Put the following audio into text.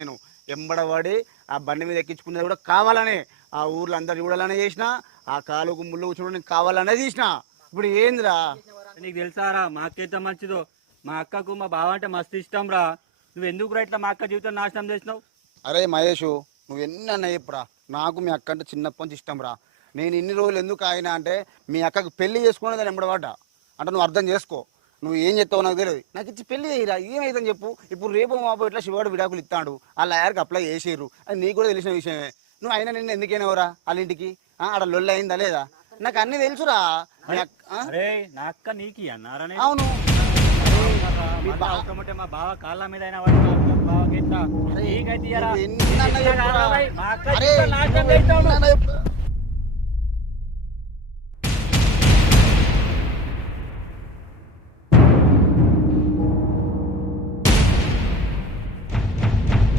నేను ఎంబడవాడి ఆ బండి మీద ఎక్కించుకునేది కూడా కావాలనే, ఆ ఊర్లో అందరు చూడాలనే చేసిన, ఆ కాలుకు ముళ్ళు చూడడానికి కావాలనే తీసిన. ఇప్పుడు ఏందిరా? నీకు తెలుసారా మా అక్క ఎంత మంచిదో. మా అక్కకు మా బావ అంటే మస్తు ఇష్టం రా. నువ్వు ఎందుకు రా ఇట్లా మా అక్క జీవితం నాశనం చేసినావు? అరే మహేషు, నువ్వు ఎన్ని అన్న చెప్పురా, నాకు మీ అక్క అంటే చిన్నప్పటి నుంచి ఇష్టం రా. నేను ఇన్ని రోజులు ఎందుకు ఆయన అంటే మీ అక్కకు పెళ్లి చేసుకునేది అని ఎంబడవాట అంటే నువ్వు అర్థం చేసుకో. నువ్వు ఏం చెప్తావు నాకు తెలియదు. నాకు ఇచ్చి పెళ్లి చేయరా, ఏమైందని చెప్పు. ఇప్పుడు రేపు మాపో ఇట్లా శివాడు విడాకులు ఇస్తాడు, ఆ లాయర్కి అప్లై చేసేరు, అది నీకు కూడా తెలిసిన విషయమే. నువ్వు అయినా నిన్ను ఎందుకైనావురా వాళ్ళ ఇంటికి? ఆడ లొల్లి అయిందా లేదా? నాకు అన్ని తెలుసురా. అరే నా అక్క నీకి అన్నారా? అవును. అవసరం ఉంటే మా బావ కాళ్ళ మీద అయినా వాడి బావకి ఎట్లా నీకైతే ఇయ్యరా? ఎన్ని అన్న చెప్పురా. మా అక్క అరే, జీవితం నాశనం చేస్తావు.